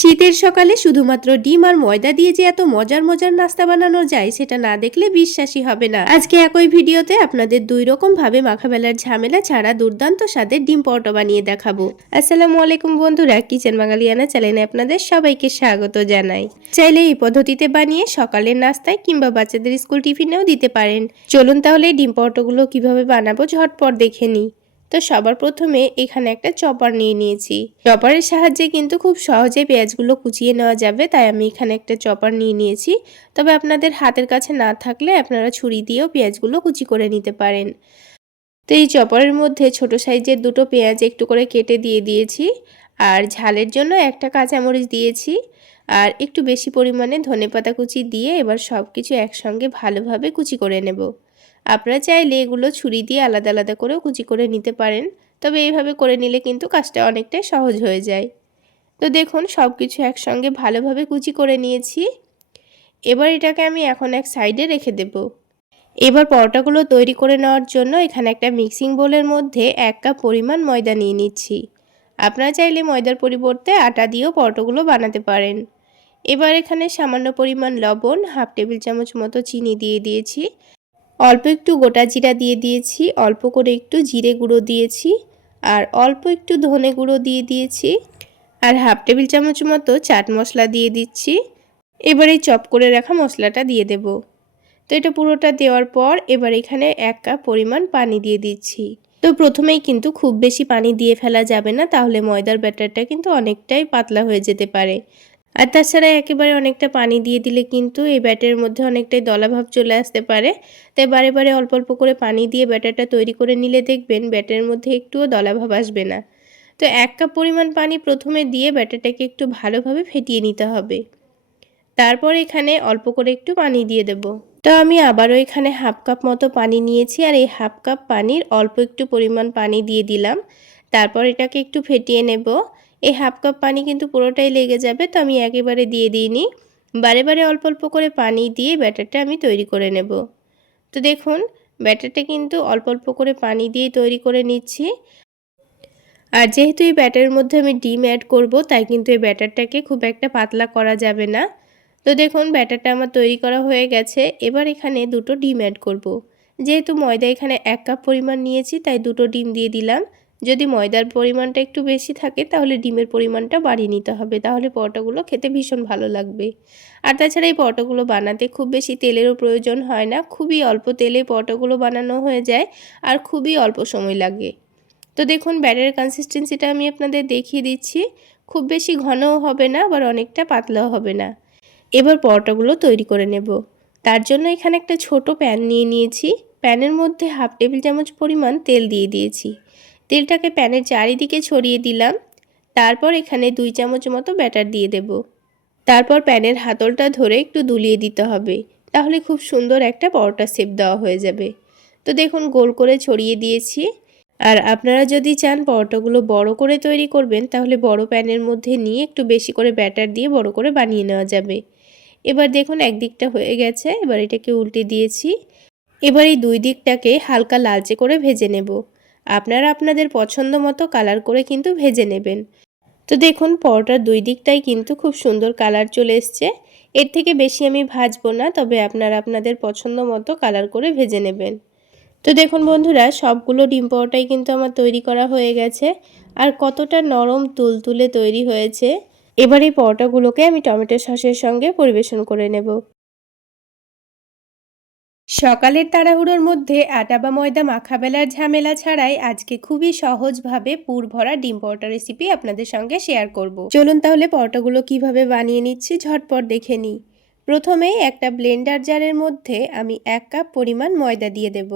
শীতের সকালে শুধুমাত্র ডিম আর ময়দা দিয়ে যে এত মজার মজার নাস্তা বানানো যায়, সেটা না দেখলে বিশ্বাসই হবে না। আজকে একই ভিডিওতে আপনাদের দুই রকম ভাবে মাখাবেলার ঝামেলা ছাড়া দুর্দান্ত স্বাদের ডিম পরোটা বানিয়ে দেখাবো। আসসালামু আলাইকুম বন্ধুরা, কিচেন বাঙালিয়ানা চ্যানেলে আপনাদের সবাইকে স্বাগত জানাই। চাইলে এই পদ্ধতিতে বানিয়ে সকালের নাস্তায় কিংবা বাচ্চাদের স্কুল টিফিনেও দিতে পারেন। চলুন তাহলে ডিম পরোটাগুলো কীভাবে বানাবো ঝটপট দেখে নিই। তো সবার প্রথমে এখানে একটা চপার নিয়ে নিয়েছি। চপারের সাহায্যে কিন্তু খুব সহজে পেঁয়াজগুলো কুচিয়ে নেওয়া যাবে, তাই আমি এখানে একটা চপার নিয়ে নিয়েছি। তবে আপনাদের হাতের কাছে না থাকলে আপনারা ছুরি দিয়েও পেঁয়াজগুলো কুচি করে নিতে পারেন। তো এই চপারের মধ্যে ছোট সাইজের দুটো পেঁয়াজ একটু করে কেটে দিয়ে দিয়েছি। আর ঝালের জন্য একটা কাঁচামরিচ দিয়েছি। আর একটু বেশি পরিমাণে ধনেপাতা কুচি দিয়ে এবার সব কিছু একসঙ্গে ভালোভাবে কুচি করে নেব। আপনারা চাইলে এগুলো ছুরি দিয়ে আলাদা আলাদা করেও কুচি করে নিতে পারেন, তবে এইভাবে করে নিলে কিন্তু কাজটা অনেকটাই সহজ হয়ে যায়। তো দেখুন সব কিছু একসঙ্গে ভালোভাবে কুচি করে নিয়েছি। এবার এটাকে আমি এখন এক সাইডে রেখে দেব। এবার পরোটাগুলো তৈরি করে নেওয়ার জন্য এখানে একটা মিক্সিং বোলের মধ্যে এক কাপ পরিমাণ ময়দা নিয়ে নিচ্ছি। আপনারা চাইলে ময়দার পরিবর্তে আটা দিয়েও পরোটাগুলো বানাতে পারেন। এবার এখানে সামান্য পরিমাণ লবণ, হাফ টেবিল চামচ মতো চিনি দিয়ে দিয়েছি। অল্প একটু গোটা জিরা দিয়ে দিয়েছি, অল্প করে একটু জিরে গুঁড়ো দিয়েছি আর অল্প একটু ধনে গুঁড়ো দিয়ে দিয়েছি আর হাফ টেবিল চামচ মতো চাট মশলা দিয়ে দিচ্ছি। এবার এই চপ করে রাখা মশলাটা দিয়ে দেব। তো এটা পুরোটা দেওয়ার পর এবার এখানে এক কাপ পরিমাণ পানি দিয়ে দিচ্ছি। তো প্রথমেই কিন্তু খুব বেশি পানি দিয়ে ফেলা যাবে না, তাহলে ময়দার ব্যাটারটা কিন্তু অনেকটাই পাতলা হয়ে যেতে পারে। আর তাছাড়া একেবারে অনেকটা পানি দিয়ে দিলে কিন্তু এই ব্যাটারের মধ্যে অনেকটাই দলাভাব চলে আসতে পারে। তাই বারে বারে অল্প অল্প করে পানি দিয়ে ব্যাটারটা তৈরি করে নিলে দেখবেন ব্যাটারের মধ্যে একটুও দলাভাব আসবে না। তো এক কাপ পরিমাণ পানি প্রথমে দিয়ে ব্যাটারটাকে একটু ভালোভাবে ফেটিয়ে নিতে হবে। তারপর এখানে অল্প করে একটু পানি দিয়ে দেব। তো আমি আবারও এখানে হাফ কাপ মতো পানি নিয়েছি আর এই হাফ কাপ পানির অল্প একটু পরিমাণ পানি দিয়ে দিলাম। তারপর এটাকে একটু ফেটিয়ে নেব। এই হাফ কাপ পানি কিন্তু পুরোটাই লেগে যাবে, তো আমি একেবারে দিয়ে দিইনি। বারে বারে অল্প অল্প করে পানি দিয়ে ব্যাটারটা আমি তৈরি করে নেব। তো দেখুন, ব্যাটারটা কিন্তু অল্প অল্প করে পানি দিয়ে তৈরি করে নিচ্ছি। আর যেহেতু এই ব্যাটারের মধ্যে আমি ডিম অ্যাড করব, তাই কিন্তু এই ব্যাটারটাকে খুব একটা পাতলা করা যাবে না। তো দেখুন, ব্যাটারটা আমার তৈরি করা হয়ে গেছে। এবার এখানে দুটো ডিম অ্যাড করব। যেহেতু ময়দা এখানে এক কাপ পরিমাণ নিয়েছি, তাই দুটো ডিম দিয়ে দিলাম। যদি ময়দার পরিমাণটা একটু বেশি থাকে, তাহলে ডিমের পরিমাণটা বাড়িয়ে নিতে হবে। তাহলে পরোটাগুলো খেতে ভীষণ ভালো লাগবে। আর তাছাড়া এই পরোটাগুলো বানাতে খুব বেশি তেলেরও প্রয়োজন হয় না। খুবই অল্প তেলে পরোটাগুলো বানানো হয়ে যায় আর খুবই অল্প সময় লাগে। তো দেখুন, ব্যাটারের কনসিস্টেন্সিটা আমি আপনাদের দেখিয়ে দিচ্ছি। খুব বেশি ঘনও হবে না, আবার অনেকটা পাতলাও হবে না। এবার পরোটাগুলো তৈরি করে নেব। তার জন্য এখানে একটা ছোট প্যান নিয়ে নিয়েছি। প্যানের মধ্যে হাফ টেবিল চামচ পরিমাণ তেল দিয়ে দিয়েছি। তেলটাকে প্যানের চারিদিকে ছড়িয়ে দিলাম। তারপর এখানে দুই চামচ মতো ব্যাটার দিয়ে দেব। তারপর প্যানের হাতলটা ধরে একটু দুলিয়ে দিতে হবে। তাহলে খুব সুন্দর একটা পরোটা সেপ দেওয়া হয়ে যাবে। তো দেখুন, গোল করে ছড়িয়ে দিয়েছি। আর আপনারা যদি চান পরোটাগুলো বড় করে তৈরি করবেন, তাহলে বড় প্যানের মধ্যে নিয়ে একটু বেশি করে ব্যাটার দিয়ে বড় করে বানিয়ে নেওয়া যাবে। এবার দেখুন, একদিকটা হয়ে গেছে। এবার এটাকে উল্টে দিয়েছি। এবার এই দুই দিকটাকে হালকা লালচে করে ভেজে নেব। আপনারা আপনাদের পছন্দ মতো কালার করে কিন্তু ভেজে নেবেন। তো দেখুন, পরোটার দুই দিকটাই কিন্তু খুব সুন্দর কালার চলে এসছে। এর থেকে বেশি আমি ভাজবো না, তবে আপনারা আপনাদের পছন্দ মতো কালার করে ভেজে নেবেন। তো দেখুন বন্ধুরা, সবগুলো ডিম পরোটাই কিন্তু আমার তৈরি করা হয়ে গেছে। আর কতটা নরম তুলতুলে তৈরি হয়েছে। এবার এই পরোটাগুলোকে আমি টমেটো সসের সঙ্গে পরিবেশন করে নেব। সকালের তাড়াহুড়োর মধ্যে আটা বা ময়দা মাখাবেলার ঝামেলা ছাড়াই আজকে খুবই সহজভাবে পুর ভরা ডিম পরোটা রেসিপি আপনাদের সঙ্গে শেয়ার করব। চলুন তাহলে পরোটাগুলো কীভাবে বানিয়ে নিচ্ছি ঝটপট দেখে নিই। প্রথমেই একটা ব্লেন্ডার জারের মধ্যে আমি এক কাপ পরিমাণ ময়দা দিয়ে দেব।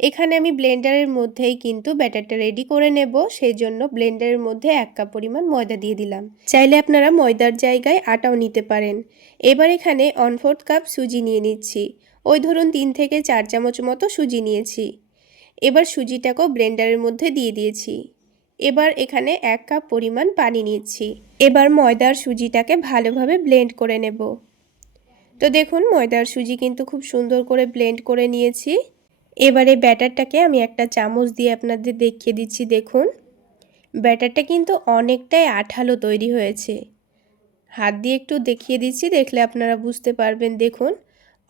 এখানে আমি ব্লেন্ডারের মধ্যেই কিন্তু ব্যাটারটা রেডি করে নেব সেই জন্য ব্লেন্ডারের মধ্যে এক কাপ পরিমাণ ময়দা দিয়ে দিলাম। চাইলে আপনারা ময়দার জায়গায় আটাও নিতে পারেন। এবার এখানে ওয়ান ফোর্থ কাপ সুজি নিয়ে নিচ্ছি। ওই ধরুন তিন থেকে চার চামচ মতো সুজি নিয়েছি। এবার সুজিটাকেও ব্লেন্ডারের মধ্যে দিয়ে দিয়েছি। এবার এখানে এক কাপ পরিমাণ পানি নিচ্ছি এবার ময়দার সুজিটাকে ভালোভাবে ব্লেন্ড করে নেব। তো দেখুন, ময়দার সুজি কিন্তু খুব সুন্দর করে ব্লেন্ড করে নিয়েছি। এবারে ব্যাটারটাকে আমি একটা চামচ দিয়ে আপনাদের দেখিয়ে দিচ্ছি, দেখুন। ব্যাটারটা কিন্তু অনেকটাই আঠালো তৈরি হয়েছে। হাত দিয়ে একটু দেখিয়ে দিচ্ছি, দেখলে আপনারা বুঝতে পারবেন, দেখুন।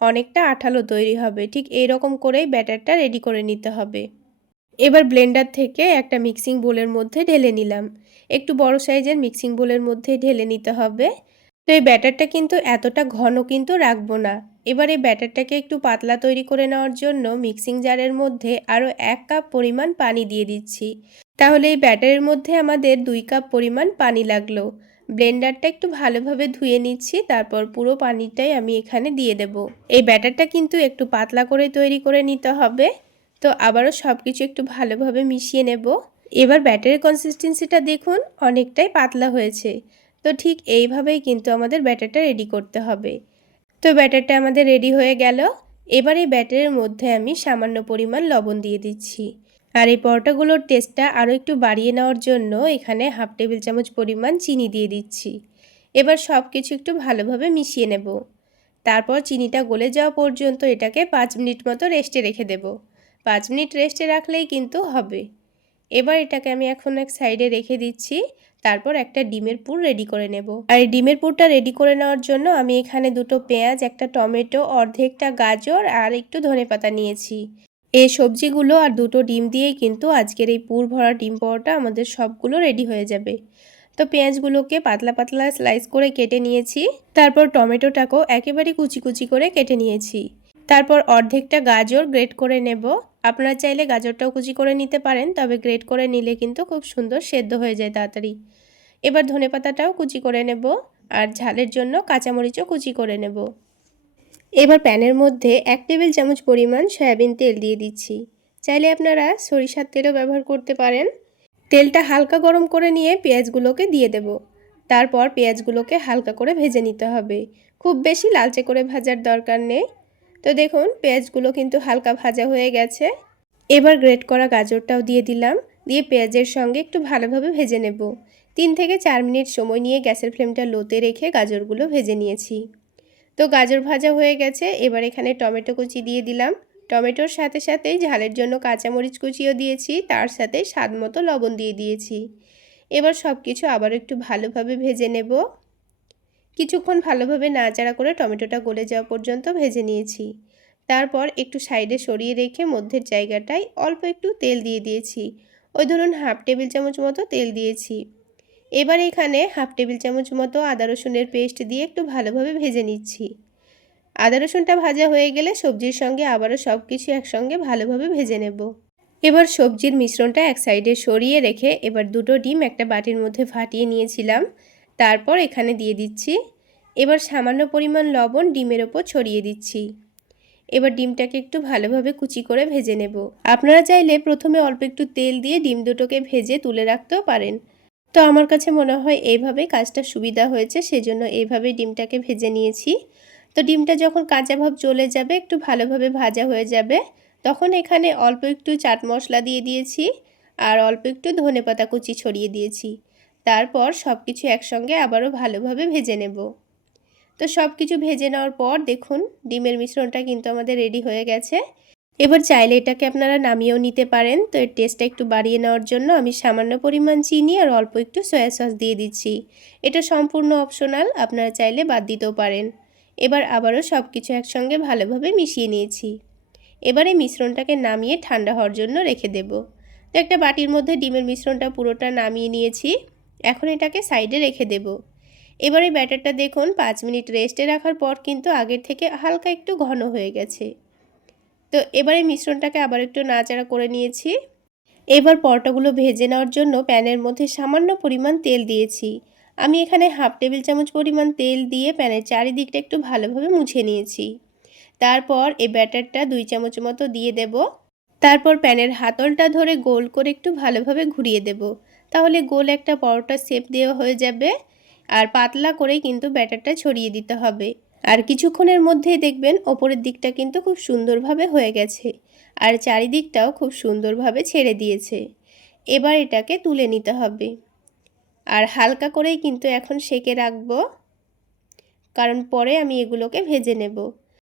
অনেকটা আঠালো তৈরি হবে। ঠিক এই রকম করেই ব্যাটারটা রেডি করে নিতে হবে। এবার ব্লেন্ডার থেকে একটা মিক্সিং বোলের মধ্যে ঢেলে নিলাম। একটু বড় সাইজের মিক্সিং বোলের মধ্যে ঢেলে নিতে হবে। তো এই ব্যাটারটা কিন্তু এতটা ঘন কিন্তু রাখব না। এবার এই ব্যাটারটাকে একটু পাতলা তৈরি করে নেওয়ার জন্য মিক্সিং জারের মধ্যে আরও এক কাপ পরিমাণ পানি দিয়ে দিচ্ছি। তাহলে এই ব্যাটারের মধ্যে আমাদের দুই কাপ পরিমাণ পানি লাগল। ব্লেন্ডারটা একটু ভালোভাবে ধুয়ে নিচ্ছি, তারপর পুরো পানিটাই আমি এখানে দিয়ে দেব। এই ব্যাটারটা কিন্তু একটু পাতলা করে তৈরি করে নিতে হবে। তো আবারও সব কিছু একটু ভালোভাবে মিশিয়ে নেব। এবার ব্যাটারের কনসিস্টেন্সিটা দেখুন, অনেকটাই পাতলা হয়েছে। তো ঠিক এইভাবেই কিন্তু আমাদের ব্যাটারটা রেডি করতে হবে। তো ব্যাটারটা আমাদের রেডি হয়ে গেল। এবার এই ব্যাটারের মধ্যে আমি সামান্য পরিমাণ লবণ দিয়ে দিচ্ছি। আর এই পরোটাগুলোর টেস্টটা আরও একটু বাড়িয়ে নেওয়ার জন্য এখানে হাফ টেবিল চামচ পরিমাণ চিনি দিয়ে দিচ্ছি। এবার সব কিছু একটু ভালোভাবে মিশিয়ে নেব। তারপর চিনিটা গলে যাওয়া পর্যন্ত এটাকে পাঁচ মিনিট মতো রেস্টে রেখে দেব। পাঁচ মিনিট রেস্টে রাখলেই কিন্তু হবে। এবার এটাকে আমি এখন এক সাইডে রেখে দিচ্ছি। তারপর একটা ডিমের পুর রেডি করে নেব। আর এই ডিমের পুরটা রেডি করে নেওয়ার জন্য আমি এখানে দুটো পেঁয়াজ, একটা টমেটো, অর্ধেকটা গাজর আর একটু ধনেপাতা নিয়েছি। এই সবজিগুলো আর দুটো ডিম দিয়েই কিন্তু আজকের এই পুর ভরা ডিম পাওয়াটা আমাদের সবগুলো রেডি হয়ে যাবে। তো পেঁয়াজগুলোকে পাতলা পাতলা স্লাইস করে কেটে নিয়েছি। তারপর টমেটোটাকেও একেবারে কুচি কুচি করে কেটে নিয়েছি। তারপর অর্ধেকটা গাজর গ্রেট করে নেব। আপনারা চাইলে গাজরটাও কুচি করে নিতে পারেন, তবে গ্রেট করে নিলে কিন্তু খুব সুন্দর সেদ্ধ হয়ে যায় তাড়াতাড়ি। এবার ধনেপাতাটাও কুচি করে নেব, আর ঝালের জন্য কাঁচামরিচও কুচি করে নেব। এবার প্যানের মধ্যে এক টেবিল চামচ পরিমাণ সয়াবিন তেল দিয়ে দিচ্ছি। চাইলে আপনারা সরিষার তেলও ব্যবহার করতে পারেন। তেলটা হালকা গরম করে নিয়ে পেঁয়াজগুলোকে দিয়ে দেব। তারপর পেঁয়াজগুলোকে হালকা করে ভেজে নিতে হবে। খুব বেশি লালচে করে ভাজার দরকার নেই। তো দেখুন, পেঁয়াজগুলো কিন্তু হালকা ভাজা হয়ে গেছে। এবার গ্রেট করা গাজরটাও দিয়ে দিলাম। দিয়ে পেঁয়াজের সঙ্গে একটু ভালোভাবে ভেজে নেব। তিন থেকে চার মিনিট সময় নিয়ে গ্যাসের ফ্লেমটা লোতে রেখে গাজরগুলো ভেজে নিয়েছি। তো গাজর ভাজা হয়ে গেছে। এবার এখানে টমেটো কুচি দিয়ে দিলাম। টমেটোর সাথে সাথেই ঝালের জন্য কাঁচামরিচ কুচিও দিয়েছি। তার সাথে স্বাদ মতো লবণ দিয়ে দিয়েছি। এবার সব কিছু আবার একটু ভালোভাবে ভেজে নেব। কিছুক্ষণ ভালোভাবে নাড়াচাড়া করে টমেটোটা গলে যাওয়া পর্যন্ত ভেজে নিয়েছি। তারপর একটু সাইডে সরিয়ে রেখে মধ্যের জায়গাটায় অল্প একটু তেল দিয়ে দিয়েছি। ওই ধরুন হাফ টেবিল চামচ মতো তেল দিয়েছি। এবার এখানে হাফ টেবিল চামচ মতো আদা রসুনের পেস্ট দিয়ে একটু ভালোভাবে ভেজে নিচ্ছি। আদা রসুনটা ভাজা হয়ে গেলে সবজির সঙ্গে আবারও সব কিছু একসঙ্গে ভালোভাবে ভেজে নেব। এবার সবজির মিশ্রণটা এক সাইডে সরিয়ে রেখে এবার দুটো ডিম একটা বাটির মধ্যে ফাটিয়ে নিয়েছিলাম। তারপর এখানে দিয়ে দিচ্ছি। এবার সামান্য পরিমাণ লবণ ডিমের ওপর ছড়িয়ে দিচ্ছি। এবার ডিমটাকে একটু ভালোভাবে কুচি করে ভেজে নেব। আপনারা চাইলে প্রথমে অল্প একটু তেল দিয়ে ডিম দুটোকে ভেজে তুলে রাখতেও পারেন। তো আমার কাছে মনে হয় এইভাবেই কাজটা সুবিধা হয়েছে, সেজন্য এইভাবেই ডিমটাকে ভেজে নিয়েছি। তো ডিমটা যখন কাঁচা ভাব চলে যাবে, একটু ভালোভাবে ভাজা হয়ে যাবে, তখন এখানে অল্প একটু চাট মশলা দিয়ে দিয়েছি আর অল্প একটু ধনে পাতা কুচি ছড়িয়ে দিয়েছি। তারপর সব কিছু একসঙ্গে আবারও ভালোভাবে ভেজে নেব। তো সব কিছু ভেজে নেওয়ার পর দেখুন, ডিমের মিশ্রণটা কিন্তু আমাদের রেডি হয়ে গেছে। এবার চাইলে এটাকে আপনারা নামিয়েও নিতে পারেন। তো এর টেস্টটা একটু বাড়িয়ে নেওয়ার জন্য আমি সামান্য পরিমাণ চিনি আর অল্প একটু সয়া সস দিয়ে দিচ্ছি। এটা সম্পূর্ণ অপশনাল আপনারা চাইলে বাদ দিতেও পারেন। এবার আবারও সব কিছু একসঙ্গে ভালোভাবে মিশিয়ে নিয়েছি। এবার মিশ্রণটাকে নামিয়ে ঠান্ডা হওয়ার জন্য রেখে দেব। তো একটা বাটির মধ্যে ডিমের মিশ্রণটা পুরোটা নামিয়ে নিয়েছি। এখন এটাকে সাইডে রেখে দেব। এবার ব্যাটারটা দেখুন, পাঁচ মিনিট রেস্টে রাখার পর কিন্তু আগের থেকে হালকা একটু ঘন হয়ে গেছে। তো এবারে মিশ্রণটাকে আবার একটু নাচাড়া করে নিয়েছি। এবার পরোটাগুলো ভেজে নেওয়ার জন্য প্যানের মধ্যে সামান্য পরিমাণ তেল দিয়েছি। আমি এখানে হাফ টেবিল চামচ পরিমাণ তেল দিয়ে প্যানের চারিদিকটা একটু ভালোভাবে মুছে নিয়েছি। তারপর এই ব্যাটারটা দুই চামচ মতো দিয়ে দেব। তারপর প্যানের হাতলটা ধরে গোল করে একটু ভালোভাবে ঘুরিয়ে দেব। তাহলে গোল একটা পরোটা শেপ দেওয়া হয়ে যাবে। আর পাতলা করে কিন্তু ব্যাটারটা ছড়িয়ে দিতে হবে। আর কিছুক্ষণের মধ্যেই দেখবেন ওপরের দিকটা কিন্তু খুব সুন্দরভাবে হয়ে গেছে। আর চারিদিকটাও খুব সুন্দরভাবে ছেড়ে দিয়েছে। এবার এটাকে তুলে নিতে হবে। আর হালকা করেই কিন্তু এখন সেকে রাখব। কারণ পরে আমি এগুলোকে ভেজে নেব।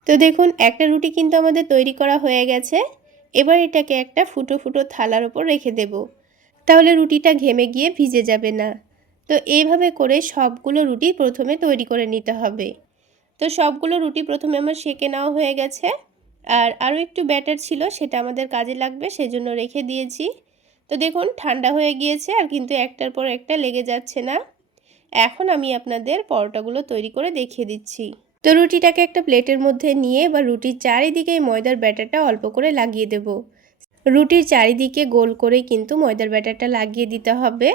তো দেখুন, একটা রুটি কিন্তু আমাদের তৈরি করা হয়ে গেছে। এবার এটাকে একটা ফুটো ফুটো থালার ওপর রেখে দেব। তাহলে রুটিটা ঘেমে গিয়ে ভিজে যাবে না। তো এইভাবে করে সবগুলো রুটি প্রথমে তৈরি করে নিতে হবে। তো সবগুলো রুটি প্রথমে আমার সেকে নেওয়া হয়ে গেছে। আর আরও একটু ব্যাটার ছিল, সেটা আমাদের কাজে লাগবে, সেজন্য রেখে দিয়েছি। তো দেখুন, ঠান্ডা হয়ে গিয়েছে, আর কিন্তু একটার পর একটা লেগে যাচ্ছে না। এখন আমি আপনাদের পরোটাগুলো তৈরি করে দেখিয়ে দিচ্ছি। তো রুটিটাকে একটা প্লেটের মধ্যে নিয়ে বা রুটির চারিদিকে ময়দার ব্যাটারটা অল্প করে লাগিয়ে দেব। রুটির চারিদিকে গোল করে কিন্তু ময়দার ব্যাটারটা লাগিয়ে দিতে হবে।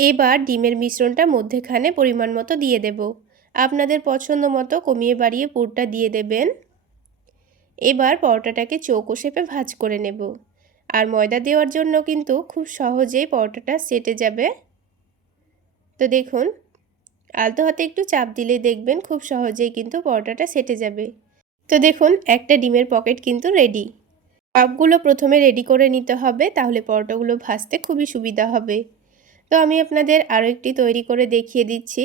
এবার ডিমের মিশ্রণটা মধ্যেখানে পরিমাণ মতো দিয়ে দেব। আপনাদের পছন্দ মতো কমিয়ে বাড়িয়ে পুরটা দিয়ে দেবেন। এবার পরোটাটাকে চৌকো শেপে ভাজ করে নেব। আর ময়দা দেওয়ার জন্য কিন্তু খুব সহজেই পরোটাটা সেটে যাবে। তো দেখুন, আলতো হাতে একটু চাপ দিলে দেখবেন খুব সহজেই কিন্তু পরোটাটা সেটে যাবে। তো দেখুন, একটা ডিমের পকেট কিন্তু রেডি। সবগুলো প্রথমে রেডি করে নিতে হবে, তাহলে পরোটাগুলো ভাজতে খুবই সুবিধা হবে। তো আমি আপনাদের আরও একটি তৈরি করে দেখিয়ে দিচ্ছি।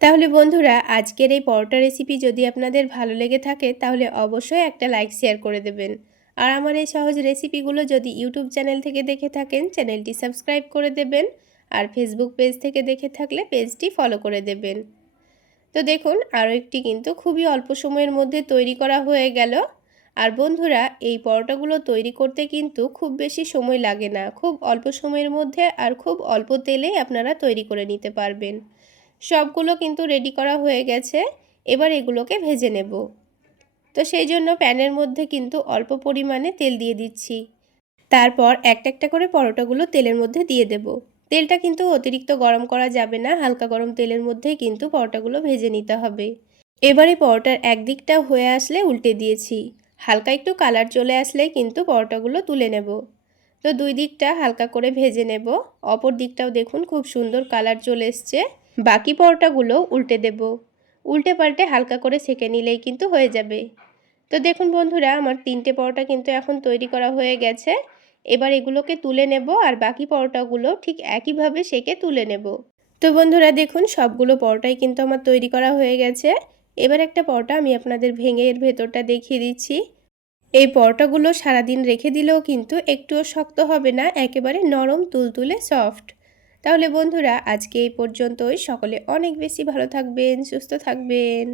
তাহলে বন্ধুরা, আজকের এই পরোটা রেসিপি যদি আপনাদের ভালো লেগে থাকে, তাহলে অবশ্যই একটা লাইক শেয়ার করে দেবেন। আর আমার এই সহজ রেসিপিগুলো যদি ইউটিউব চ্যানেল থেকে দেখে থাকেন চ্যানেলটি সাবস্ক্রাইব করে দেবেন আর ফেসবুক পেজ থেকে দেখে থাকলে পেজটি ফলো করে দেবেন। তো দেখুন আরও একটি কিন্তু খুবই অল্প সময়ের মধ্যে তৈরি করা হয়ে গেল। আর বন্ধুরা, এই পরোটাগুলো তৈরি করতে কিন্তু খুব বেশি সময় লাগে না। খুব অল্প সময়ের মধ্যে আর খুব অল্প তেলেই আপনারা তৈরি করে নিতে পারবেন। সবগুলো কিন্তু রেডি করা হয়ে গেছে। এবার এগুলোকে ভেজে নেব। তো সেই জন্য প্যানের মধ্যে কিন্তু অল্প পরিমাণে তেল দিয়ে দিচ্ছি। তারপর একটা একটা করে পরোটাগুলো তেলের মধ্যে দিয়ে দেব। তেলটা কিন্তু অতিরিক্ত গরম করা যাবে না, হালকা গরম তেলের মধ্যেই কিন্তু পরোটাগুলো ভেজে নিতে হবে। এবারে পরোটার একদিকটা হয়ে আসলে উল্টে দিয়েছি। হালকা একটু কালার চলে আসলে কিন্তু পরোটাগুলো তুলে নেব। তো দুই দিকটা হালকা করে ভেজে নেব। অপর দিকটাও দেখুন খুব সুন্দর কালার চলে এসছে। বাকি পরোটাগুলো উল্টে দেব। উল্টে পাল্টে হালকা করে সেঁকে নিলেই কিন্তু হয়ে যাবে। তো দেখুন বন্ধুরা, আমার তিনটে পরোটা কিন্তু এখন তৈরি করা হয়ে গেছে। এবার এগুলোকে তুলে নেব আর বাকি পরোটাগুলো ঠিক একইভাবে সেকে তুলে নেব। তো বন্ধুরা, দেখুন সবগুলো পরোটাই কিন্তু আমার তৈরি করা হয়ে গেছে। এবার একটা পরোটা আমি আপনাদের ভেঙে এর ভেতরটা দেখিয়ে দিচ্ছি। এই পরোটাগুলো সারাদিন রেখে দিলেও কিন্তু একটুও শক্ত হবে না, একেবারে নরম, তুলতুলে, সফট। তাহলে বন্ধুরা, আজকে এই পর্যন্তই। সকলে অনেক বেশি ভালো থাকবেন, সুস্থ থাকবেন।